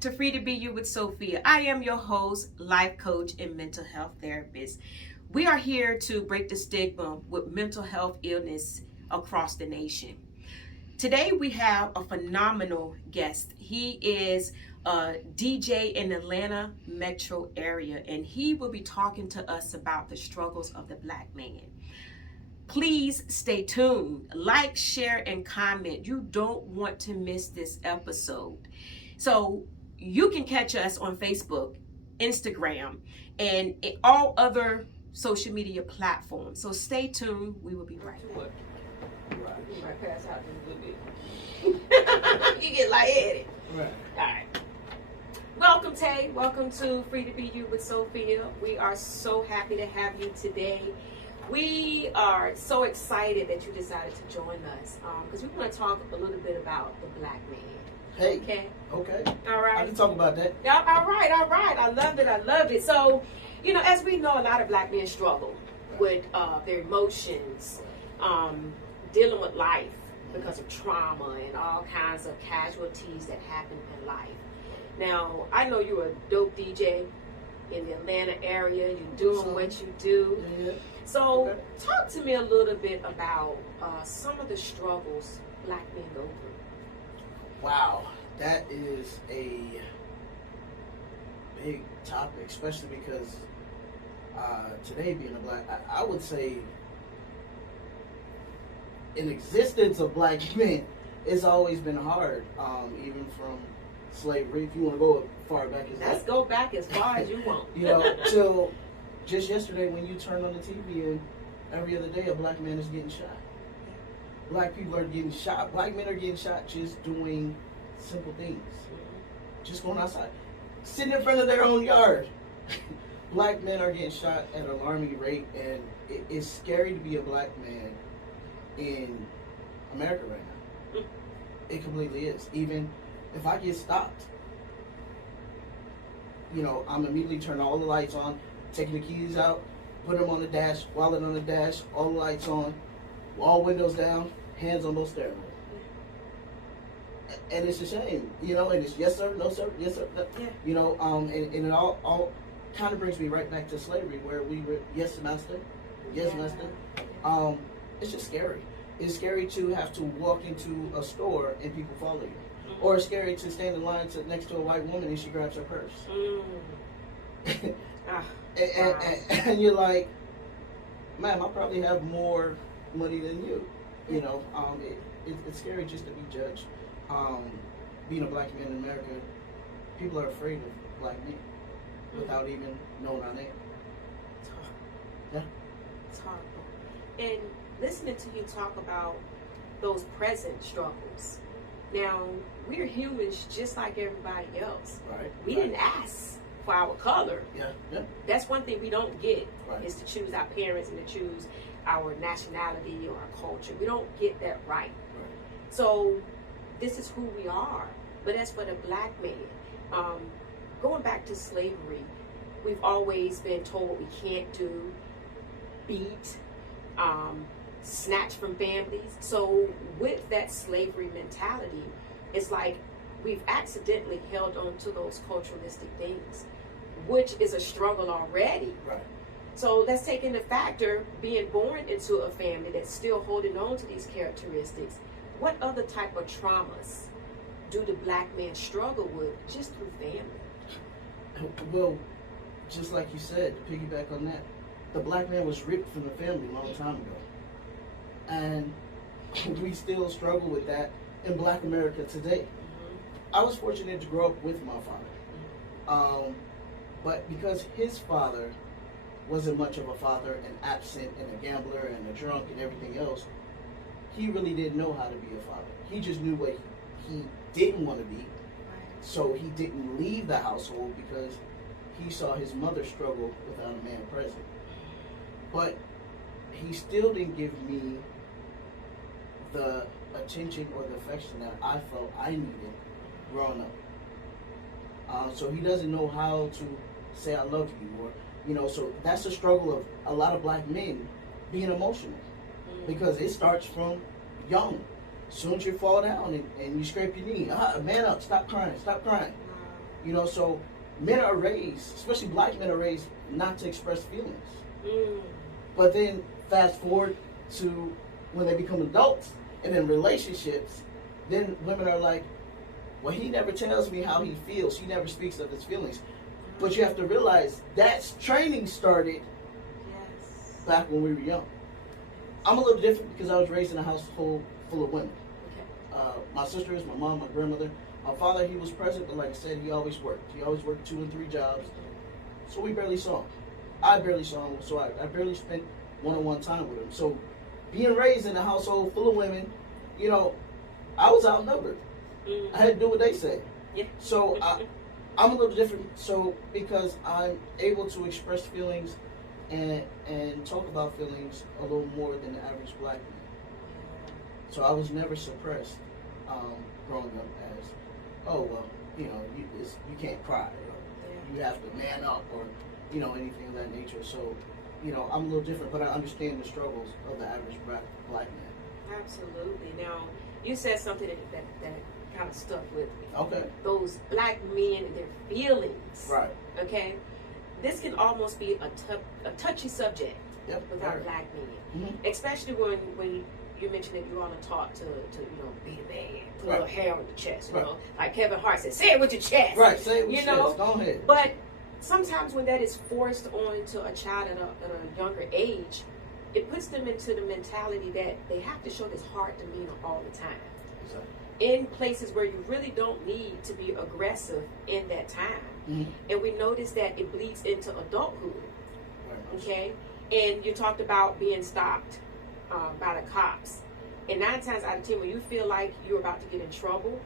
back to Free to Be You with Sophia. I am your host, life coach, and mental health therapist. We are here to break the stigma with mental health illness across the nation. Today we have a phenomenal guest. He is a DJ in the Atlanta metro area, and he will be talking to us about the struggles of the Black man. Please stay tuned. Like, share, and comment. You don't want to miss this episode. So you can catch us on Facebook, Instagram, and all other social media platforms. So stay tuned. We will be right back. Right pass out a little bit. You get lightheaded. Right. All right. Welcome, Tay. Welcome to Free to Be You with Sophia. We are so happy to have you today. We are so excited that you decided to join us because we want to talk a little bit about the Black man. Hey. Okay. Okay. All right. I can talk about that. Yeah. All right. I love it. So, as we know, a lot of Black men struggle with their emotions, dealing with life because of trauma and all kinds of casualties that happen in life. Now, I know you're a dope DJ in the Atlanta area. You're doing what you do. Yeah. So, talk to me a little bit about some of the struggles Black men go through. Wow, that is a big topic, especially because today being a Black, I would say in existence of Black men, it's always been hard, even from slavery. If you want to go as far back as Let's go back as far as you want. Till just yesterday when you turn on the TV and every other day a Black man is getting shot. Black people are getting shot. Black men are getting shot just doing simple things. Just going outside. Sitting in front of their own yard. Black men are getting shot at an alarming rate, and it's scary to be a Black man in America right now. It completely is. Even if I get stopped, I'm immediately turning all the lights on, taking the keys out, put them on the dash, wallet on the dash, all the lights on, all windows down, hands on those steering wheel. And it's a shame, and it's yes sir, no sir, yes sir, no. And it all kind of brings me right back to slavery where we were, yes master, yes master. It's just scary. It's scary to have to walk into a store and people follow you. Or it's scary to stand in line next to a white woman and she grabs her purse. And you're like, ma'am, I probably have more money than you. It's scary just to be judged. Being a Black man in America, people are afraid of Black men without even knowing our name. It's hard. Yeah. It's hard. And listening to you talk about those present struggles. Now, we're humans just like everybody else. Right. We didn't ask for our color. Yeah. That's one thing we don't get, Right. is to choose our parents and to choose our nationality or our culture. We don't get that right. So this is who we are. But as for the Black man, going back to slavery, we've always been told what we can't do, beat, snatch from families. So with that slavery mentality, it's like we've accidentally held on to those culturalistic things, which is a struggle already. Right. So let's take into factor being born into a family that's still holding on to these characteristics. What other type of traumas do the Black man struggle with just through family? Well, just like you said, to piggyback on that, the Black man was ripped from the family a long time ago. And we still struggle with that in Black America today. I was fortunate to grow up with my father. But because his father wasn't much of a father and absent and a gambler and a drunk and everything else, he really didn't know how to be a father. He just knew what he didn't want to be. So he didn't leave the household because he saw his mother struggle without a man present. But he still didn't give me the attention or the affection that I felt I needed growing up. So he doesn't know how to say I love you, or so that's the struggle of a lot of Black men being emotional, because it starts from young. As soon as you fall down and you scrape your knee, man up, stop crying. You know, so men are raised, especially black men are raised not to express feelings. But then fast forward to when they become adults and in relationships, then women are like, well, he never tells me how he feels. He never speaks of his feelings. But you have to realize that's training started back when we were young. I'm a little different because I was raised in a household full of women. My sisters, my mom, my grandmother. My father, he was present, but like I said, he always worked. He always worked 2 and 3 jobs. So we barely saw him. I barely saw him, so I barely spent one-on-one time with him. So being raised in a household full of women, you know, I was outnumbered. I had to do what they said. Yeah. So I'm a little different. So because I'm able to express feelings and talk about feelings a little more than the average black man. So I was never suppressed growing up as, oh, well, you know, you can't cry, or you have to man up, or, you know, anything of that nature. So, you know, I'm a little different, but I understand the struggles of the average black man. Absolutely. Now, you said something that kind of stuck with me. Okay. Those black men and their feelings. Right. Okay. This can almost be a touchy subject with our Right. black men, especially when you mentioned that you all are taught to you know, be a man, put a little hair on the chest, you know, like Kevin Hart said, say it with your chest. Right. Say it with you your know? chest. Go ahead. But sometimes when that is forced onto a child at a younger age, it puts them into the mentality that they have to show this hard demeanor all the time. Exactly. In places where you really don't need to be aggressive in that time. And we notice that it bleeds into adulthood. Okay? And you talked about being stopped by the cops. And 9 times out of 10, when you feel like you're about to get in trouble,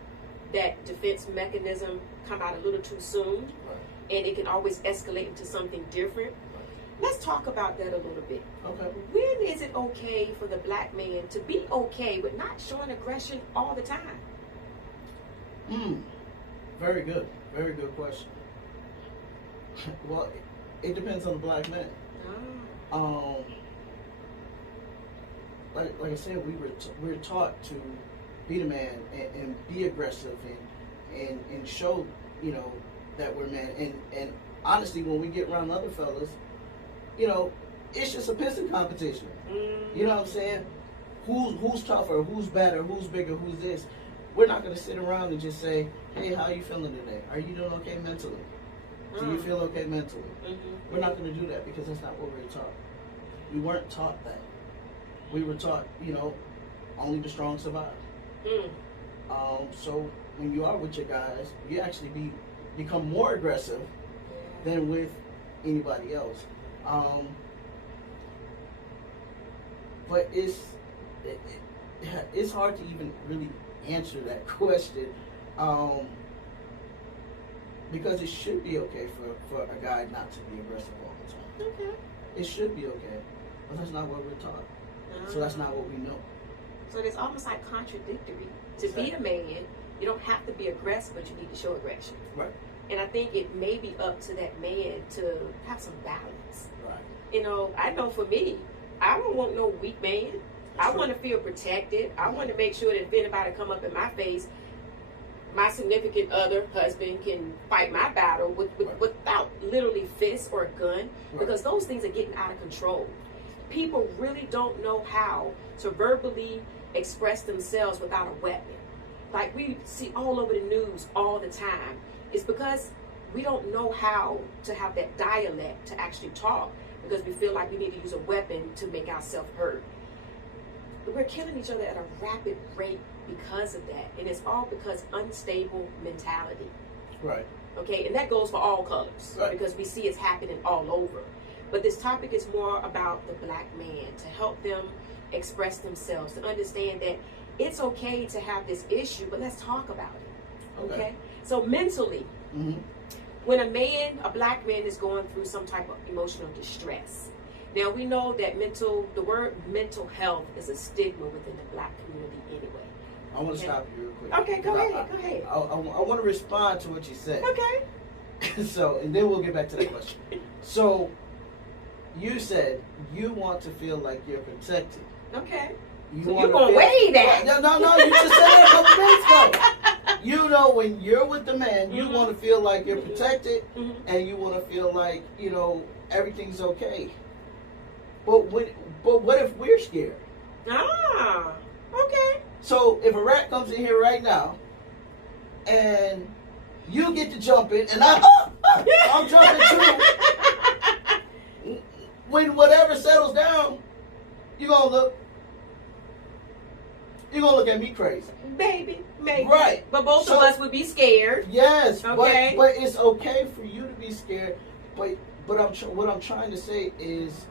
that defense mechanism come out a little too soon. And it can always escalate into something different. Let's talk about that a little bit. Okay. When is it okay for the black man to be okay with not showing aggression all the time? Very good. Very good question. Well, it depends on the black man. Like I said, we're taught to be the man and be aggressive and show, you know, that we're men. And honestly, when we get around other fellas, you know, it's just a pissing competition. You know what I'm saying? Who's tougher? Who's better? Who's bigger? Who's this? We're not going to sit around and just say, hey, how are you feeling today? Are you doing okay mentally? Do you feel okay mentally? We're not going to do that because that's not what we were taught. We weren't taught that. We were taught, you know, only the strong survive. So when you are with your guys, you actually become more aggressive than with anybody else. But it's hard to even really answer that question, because it should be okay for a guy not to be aggressive all the time. Okay. It should be okay, but that's not what we're taught. So that's not what we know. So it's almost like contradictory. To be a man, you don't have to be aggressive, but you need to show aggression. Right. And I think it may be up to that man to have some balance. Right. You know, I know for me, I don't want no weak man. I want to feel protected. I want to make sure that if anybody come up in my face, my significant other, husband, can fight my battle without literally fists or a gun, because those things are getting out of control. People really don't know how to verbally express themselves without a weapon. Like we see all over the news all the time. It's because we don't know how to have that dialect to actually talk, because we feel like we need to use a weapon to make ourselves heard. We're killing each other at a rapid rate because of that, and it's all because unstable mentality. Right. Okay, and that goes for all colors, because we see it's happening all over. But this topic is more about the black man, to help them express themselves, to understand that it's okay to have this issue, but let's talk about it. Okay? So mentally, when a black man is going through some type of emotional distress, now we know that the word mental health is a stigma within the black community anyway. I want to stop you real quick. Okay, go ahead. I want to respond to what you said. Okay. So, and then we'll get back to the question. So, you said you want to feel like you're protected. Okay. You're going way back. No, you just said it a couple minutes ago. You know, when you're with the man, you Mhm. want to feel like you're protected, Mhm. and you want to feel like, you know, everything okay. But what if we're scared? Ah, okay. So if a rat comes in here right now, and you get to jumping, and I'm jumping too. When whatever settles down, you're gonna look at me crazy. Maybe. Right. But both So- of us would be scared. Yes, Okay. but it's okay for you to be scared. But what I'm trying to say is,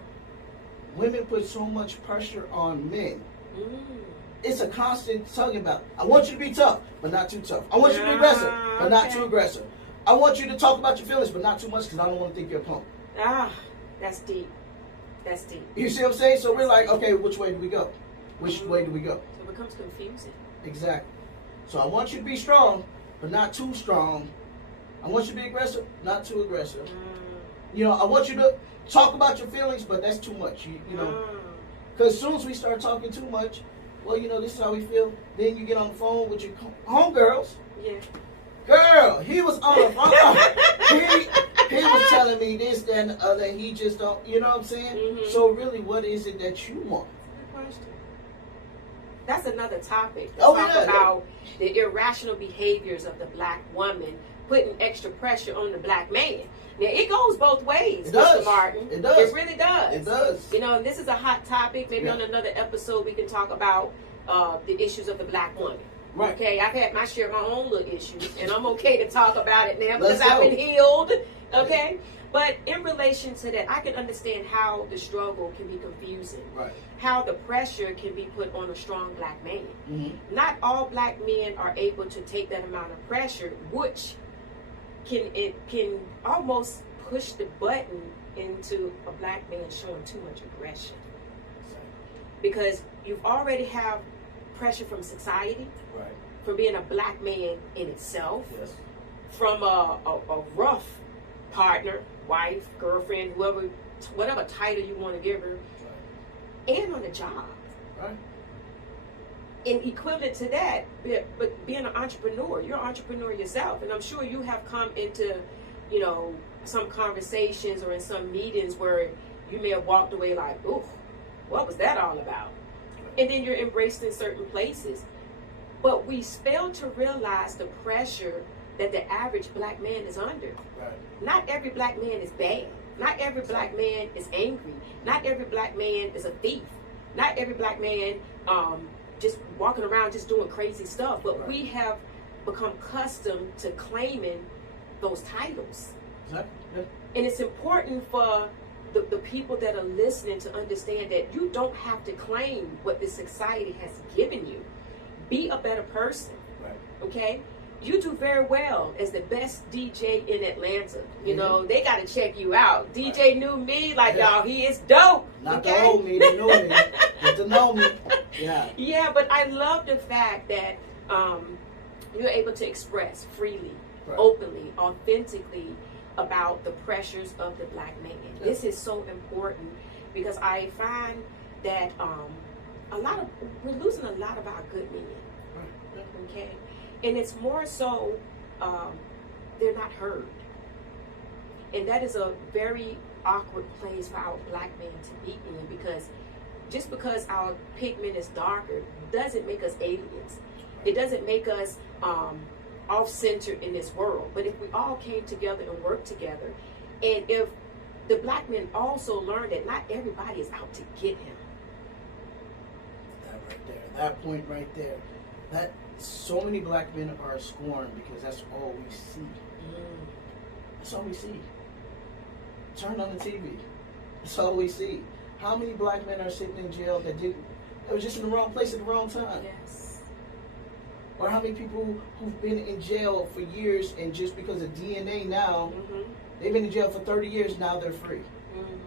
women put so much pressure on men. Mm. It's a constant tugging about. I want you to be tough, but not too tough. I want you to be aggressive, but not Okay. too aggressive. I want you to talk about your feelings, but not too much, because I don't want to think you're a punk. Ah, that's deep. That's deep. You see what I'm saying? So we're like, okay, which way do we go? Which way do we go? So it becomes confusing. Exactly. So I want you to be strong, but not too strong. I want you to be aggressive, not too aggressive. You know, I want you to talk about your feelings, but that's too much. You know, because as soon as we start talking too much, well, you know, this is how we feel. Then you get on the phone with your homegirls. Yeah. Girl, he was on the phone. he was telling me this, that, and the other. And he just don't, you know what I'm saying? Mhm. So really, what is it that you want? Good question. That's another topic. Oh, Talk yeah. about the irrational behaviors of the black woman putting extra pressure on the black man. Now, it goes both ways, It does. Mr. Martin. It does. It really does. It does. You know, and this is a hot topic. Maybe Yeah. on another episode we can talk about the issues of the black woman. Right. Okay, I've had my share of my own little issues, and I'm okay to talk about it now because Let's I've go. been healed. Okay, but in relation to that, I can understand how the struggle can be confusing, Right. how the pressure can be put on a strong black man. Mm-hmm. Not all black men are able to take that amount of pressure, which can almost push the button into a black man showing too much aggression, because you've already have pressure from society, Right. from being a black man in itself, Yes. from a rough partner, wife, girlfriend, whoever, whatever title you want to give her, and on the job. Right. And equivalent to that, but being an entrepreneur, you're an entrepreneur yourself, and I'm sure you have come into, you know, some conversations or in some meetings where you may have walked away like, "Ooh, what was that all about?" And then you're embraced in certain places. But we fail to realize the pressure that the average black man is under. Right. Not every black man is bad. Not every black man is angry. Not every black man is a thief. Not every black man just walking around just doing crazy stuff. But Right. we have become accustomed to claiming those titles. Exactly. Yeah. And it's important for the people that are listening to understand that you don't have to claim what this society has given you. Be a better person, Right. okay? You do very well as the best DJ in Atlanta. You Mhm. know, they got to check you out. DJ knew me, like, Yeah. y'all, he is dope. Not okay? to own me, to know me. But to know me. Yeah. Yeah, but I love the fact that you're able to express freely, Right. openly, authentically about the pressures of the black man. Yeah. This is so important because I find that we're losing a lot of our good men. Right. Yeah. Okay, and it's more so they're not heard, and that is a very awkward place for our black men to be in, because just because our pigment is darker doesn't make us aliens. It doesn't make us off-center in this world. But if we all came together and worked together, and if the black men also learned that not everybody is out to get him. That right there. That point right there. That so many black men are scorned because that's all we see. That's all we see. Turn on the TV. That's all we see. How many black men are sitting in jail that was just in the wrong place at the wrong time? Yes. Or how many people who've been in jail for years, and just because of DNA now, Mm-hmm. they've been in jail for 30 years, now they're free. Mm-hmm.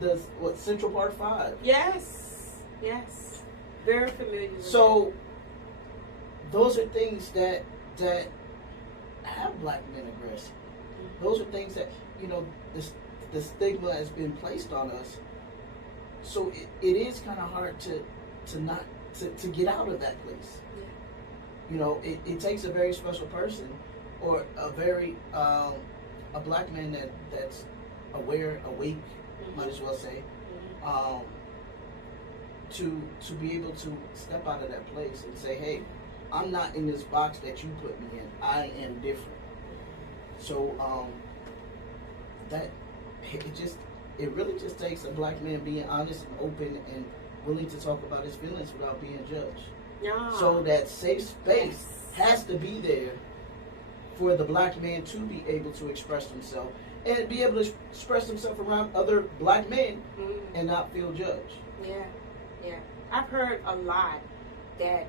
This what, Central Park 5. Yes. Yes. Very familiar with So those are things that have black men aggressive. that. Those are things that, you know, the stigma has been placed on us. So it is kind of hard to get out of that place. You know, it takes a very special person, or a very a black man that's aware, awake, might as well say, to be able to step out of that place and say, hey, I'm not in this box that you put me in. I am different. So that it really just takes a black man being honest and open and willing to talk about his feelings without being judged. Yeah. So that safe space has to be there for the black man to be able to express himself and be able to express himself around other black men and not feel judged. Yeah, yeah. I've heard a lot that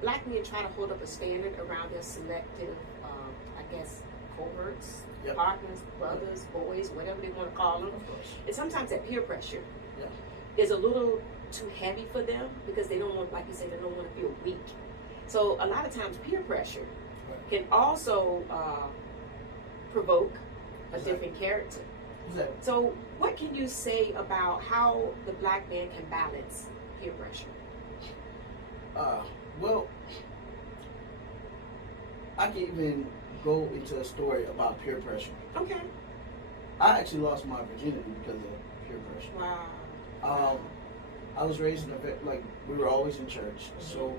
black men try to hold up a standard around their selective, I guess, cohorts, partners, brothers, boys, whatever they want to call them. And sometimes that peer pressure is a little too heavy for them because they don't want, like you said, they don't want to feel weak. So a lot of times peer pressure can also provoke a different character. Exactly. So what can you say about how the black man can balance peer pressure? Well, I can even go into a story about peer pressure. Okay. I actually lost my virginity because of peer pressure. Wow. I was raised in we were always in church, so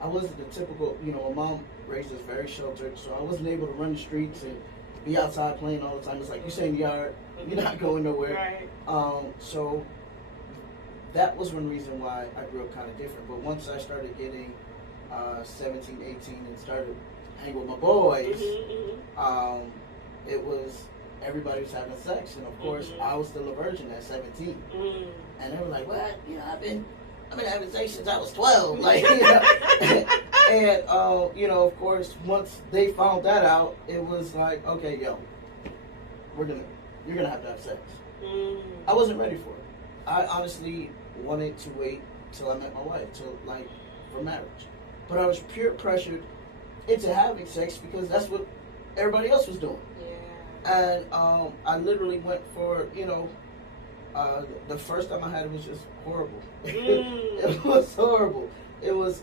I wasn't the typical, my mom raised us very sheltered, so I wasn't able to run the streets and be outside playing all the time. It's like, you stay in the yard, you're not going nowhere. Right. So that was one reason why I grew up kind of different. But once I started getting 17, 18 and started hanging with my boys, it was, everybody was having sex. And of course, I was still a virgin at 17. And they were like, what? I've been having sex since I was 12. Like, and, of course, once they found that out, it was like, okay, yo, you're going to have sex. I wasn't ready for it. I honestly wanted to wait till I met my wife, for marriage. But I was peer pressured into having sex because that's what everybody else was doing. Yeah. And I literally went for, the first time I had it was just horrible. It was horrible. It was,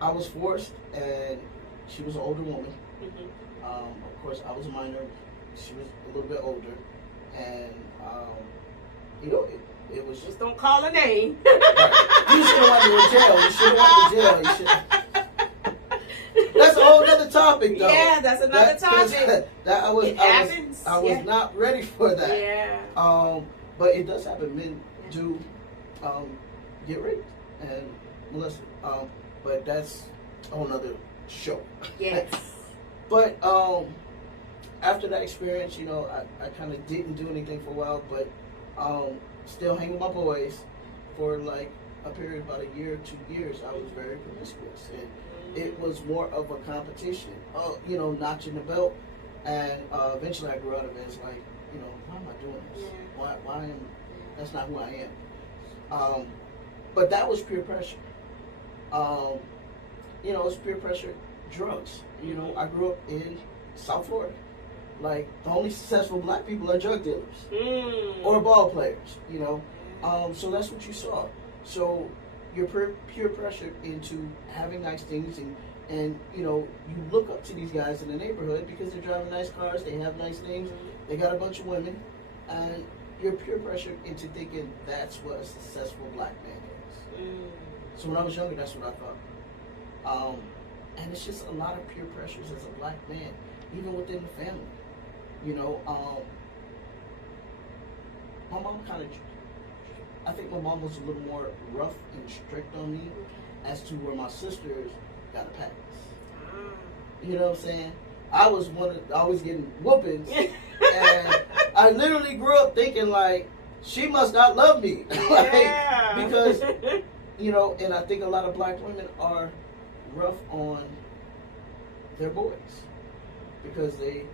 I was forced, and she was an older woman. Of course, I was a minor. She was a little bit older. And, it was just don't call a name. Right. You should have went to jail. You should have went to jail. That's a whole other topic, though. Yeah, that's another topic. I was not ready for that. Yeah. But it does happen. Men do get raped and molested. But that's a whole other show. Yes. But after that experience, I kind of didn't do anything for a while, but still hang with my boys for a period of about a year or 2 years. I was very promiscuous, and it was more of a competition, notching the belt. And eventually I grew out of it. It's like, why am I doing this? Why am, that's not who I am. But that was peer pressure. It's peer pressure, drugs. I grew up in South Florida. The only successful black people are drug dealers or ball players, so that's what you saw. So you're peer pressured into having nice things, and you look up to these guys in the neighborhood because they're driving nice cars, they have nice things, they got a bunch of women, and you're peer pressured into thinking that's what a successful black man is. So when I was younger, that's what I thought. And it's just a lot of peer pressures as a black man, even within the family. My mom I think my mom was a little more rough and strict on me as to where my sisters got a pass. You know what I'm saying? I was always getting whoopings, and I literally grew up thinking she must not love me. Because, and I think a lot of black women are rough on their boys because you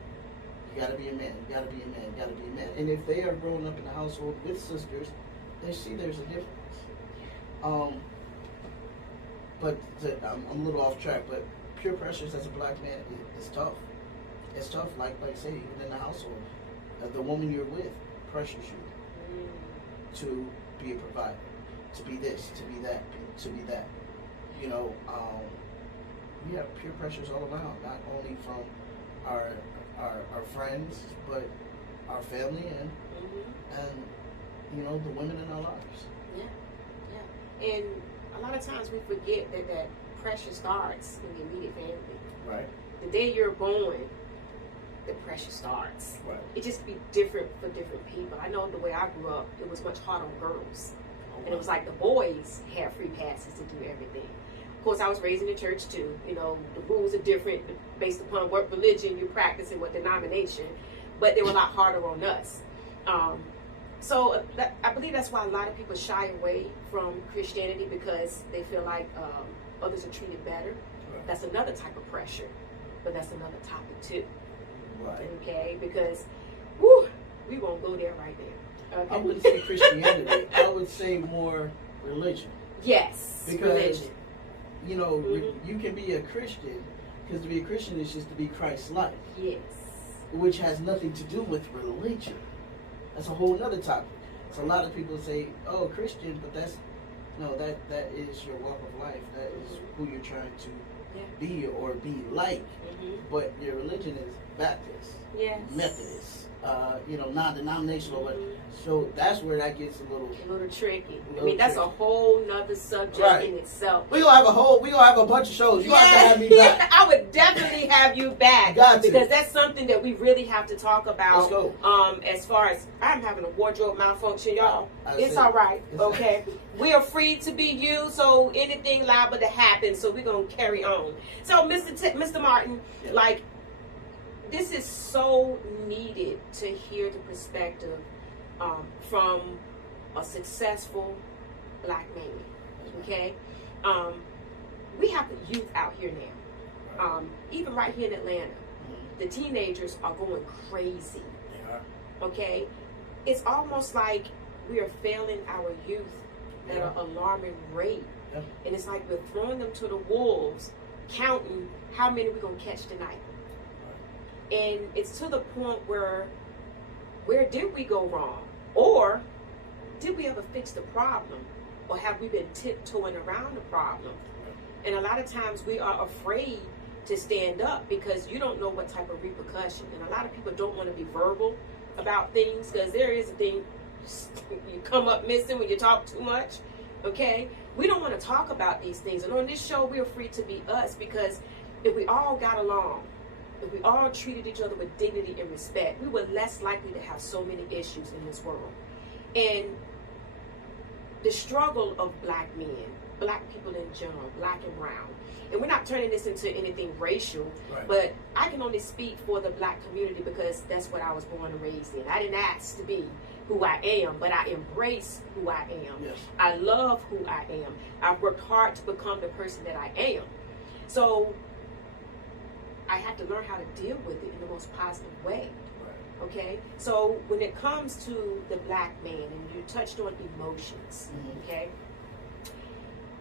gotta be a man, you gotta be a man, you gotta be a man. And if they are growing up in a household with sisters, they see there's a difference. But I'm a little off track, but peer pressures as a black man is tough. It's tough, like I say, even in the household. The woman you're with pressures you to be a provider, to be this, to be that, to be that. You know, we have peer pressures all around, not only from our friends, but our family and you know, the women in our lives. Yeah, yeah. And a lot of times we forget that pressure starts in the immediate family. Right. The day you're born, the pressure starts. Right. It just be different for different people. I know the way I grew up, it was much harder on girls. And it was like the boys had free passes to do everything. Of course, I was raised in the church too. You know, the rules are different based upon what religion you practice and what denomination, but they were a lot harder on us. So I believe that's why a lot of people shy away from Christianity, because they feel like others are treated better. Right. That's another type of pressure, but that's another topic too. Right. Okay, because whew, we won't go there right there. Okay. I wouldn't say Christianity. I would say more religion. Yes, Because, religion. you know, you can be a Christian, because to be a Christian is just to be Christ-like, Yes. which has nothing to do with religion. That's a whole other topic. So a lot of people say, "Oh, Christian," but that is your walk of life. That is who you're trying to be or be like. But your religion is Baptist, Yes. Methodist, you know, non-denominational. So that's where that gets a little tricky. A I mean, that's tricky. a whole nother subject Right. in itself. we gonna have a bunch of shows. You have to have me back. I would definitely have you back. Got to. Because that's something that we really have to talk about. Let's go. As far as I'm having a wardrobe malfunction, y'all. It's see. all right. It's Okay. We are free to be you, so anything liable to happen. So we're gonna carry on. So, Mr. Martin, Yeah. like, this is so needed to hear the perspective from a successful black man. Okay, we have the youth out here now. Even right here in Atlanta, the teenagers are going crazy. They are. Okay, it's almost like we are failing our youth at an alarming rate, and it's like we're throwing them to the wolves, counting how many we're gonna catch tonight. And it's to the point where did we go wrong? Or did we ever fix the problem? Or have we been tiptoeing around the problem? And a lot of times we are afraid to stand up because you don't know what type of repercussion. And a lot of people don't want to be verbal about things, because there is a thing, you come up missing when you talk too much. Okay? We don't want to talk about these things. And on this show, we are free to be us, because if we all got along, if we all treated each other with dignity and respect, we were less likely to have so many issues in this world. And the struggle of black men, black people in general, black and brown, and we're not turning this into anything racial, Right. but I can only speak for the black community because that's what I was born and raised in. I didn't ask to be who I am, but I embrace who I am. Yes. I love who I am. I've worked hard to become the person that I am. So I have to learn how to deal with it in the most positive way. Right. Okay? So when it comes to the black man, and you touched on emotions, okay?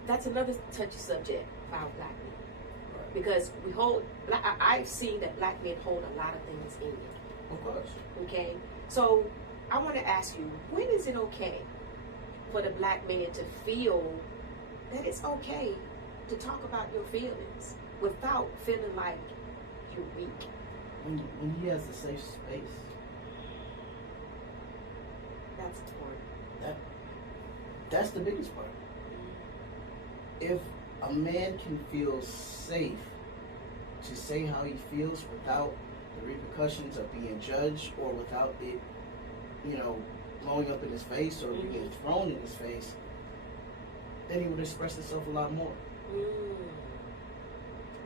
That's another touchy subject for our black men. Right. Because I've seen that black men hold a lot of things in them. Of course. Okay? So I want to ask you, when is it okay for the black man to feel that it's okay to talk about your feelings without feeling like you're weak? When he has a safe space, That's important. that's the biggest part. If a man can feel safe to say how he feels without the repercussions of being judged, or without it, you know, blowing up in his face or being thrown in his face, then he would express himself a lot more. Do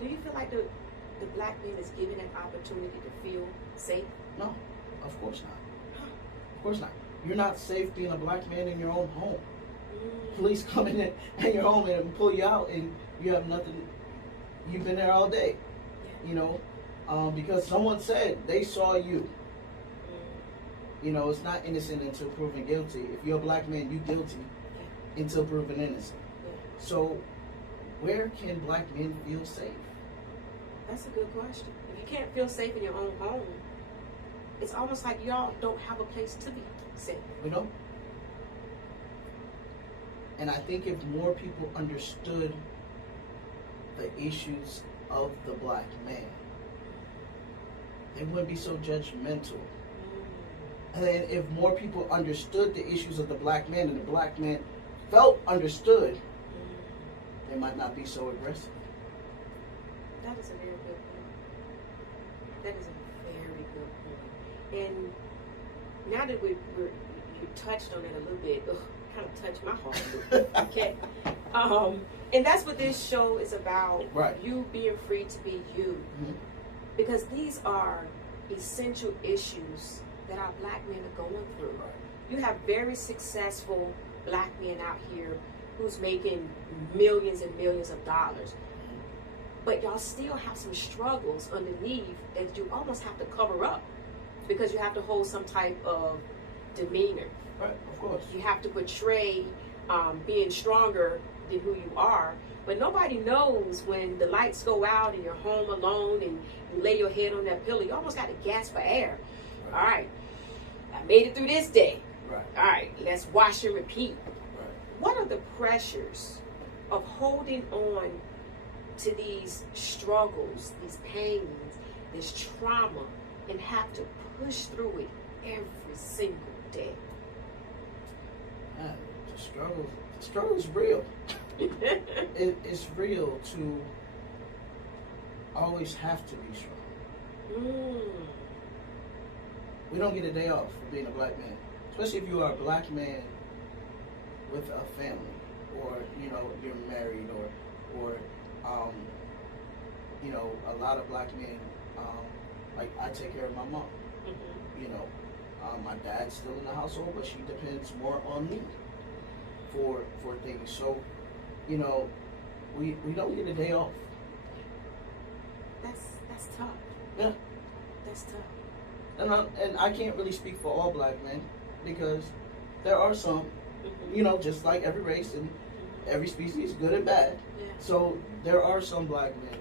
you feel like the black man is given an opportunity to feel safe? No, of course not. Of course not. You're not safe being a black man in your own home. Police come in your home and pull you out, and you have nothing. You've been there all day, you know, because someone said they saw you. You know, it's not innocent until proven guilty. If you're a black man, you're guilty until proven innocent. So, where can black men feel safe? That's a good question. If you can't feel safe in your own home, it's almost like y'all don't have a place to be safe. You know? And I think if more people understood the issues of the black man, they wouldn't be so judgmental. And then if more people understood the issues of the black man and the black man felt understood, they might not be so aggressive. That is a very good point. That is a very good point. And now that you touched on it a little bit, kind of touched my heart a little bit. Okay. And that's what this show is about. Right. You being free to be you. Mm-hmm. Because these are essential issues that our black men are going through. Right. You have very successful black men out here who's making millions and millions of dollars. But y'all still have some struggles underneath that you almost have to cover up because you have to hold some type of demeanor. Right, of course. You have to portray being stronger than who you are. But nobody knows when the lights go out and you're home alone and you lay your head on that pillow, you almost got to gasp for air. Right. All right, I made it through this day. Right. All right, let's wash and repeat. Right. What are the pressures of holding on to these struggles, these pains, this trauma, and have to push through it every single day? Man, the struggle is real. It's real to always have to be strong. We don't get a day off for being a black man, especially if you are a black man with a family, or you're married, or a lot of black men. Like I take care of my mom. My dad's still in the household, but she depends more on me for things. So, we don't get a day off. That's tough. Yeah. That's tough. And I can't really speak for all black men because there are some, just like every race and every species, good and bad. Yeah. So there are some black men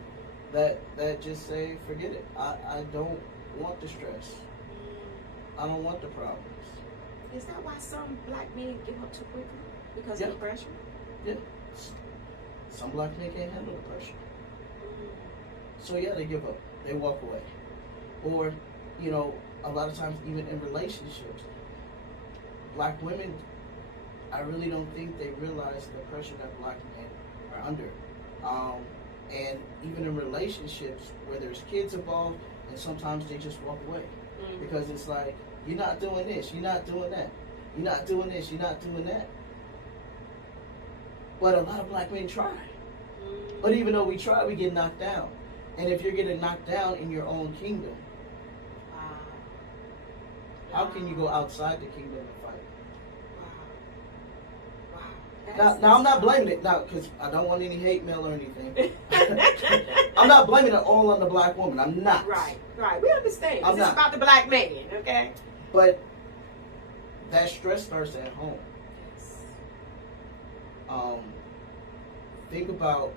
that just say, forget it. I don't want the stress. I don't want the problems. Is that why some black men give up too quickly? Because Yeah. of the pressure? Yeah. Some black men can't handle the pressure. So yeah, they give up. They walk away. Or, a lot of times even in relationships, black women, I really don't think they realize the pressure that black men are under. And even in relationships where there's kids involved, and sometimes they just walk away. Because it's like, you're not doing this, you're not doing that. You're not doing this, you're not doing that. But a lot of black men try. But even though we try, we get knocked down. And if you're getting knocked down in your own kingdom, how can you go outside the kingdom and fight? Wow. Now I'm not blaming it now because I don't want any hate mail or anything. I'm not blaming it all on the black woman. I'm not. Right. We understand. I'm This not. is about the black man, okay? But that stress starts at home. Think about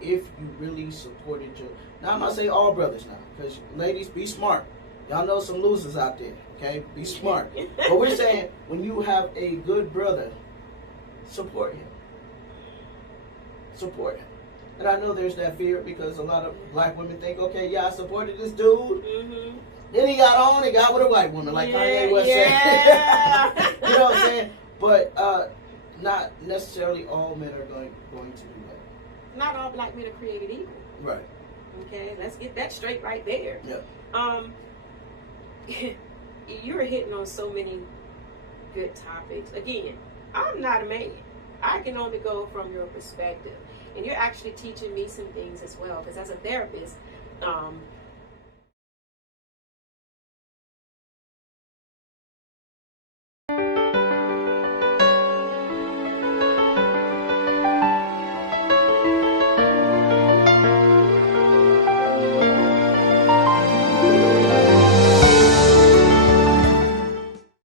if you really supported your. Now I'm not saying all brothers now, because ladies, be smart. Y'all know some losers out there, okay? Be smart. But we're saying when you have a good brother, support him. Support him. And I know there's that fear because a lot of black women think, okay, yeah, I supported this dude. Then he got on and got with a white woman, like Kanye West said. You know what I'm saying? But not necessarily all men are going to do that. Not all black men are created equal. Right. Okay, let's get that straight right there. Yeah. You're hitting on so many good topics. Again, I'm not a man. I can only go from your perspective. And you're actually teaching me some things as well. Because as a therapist,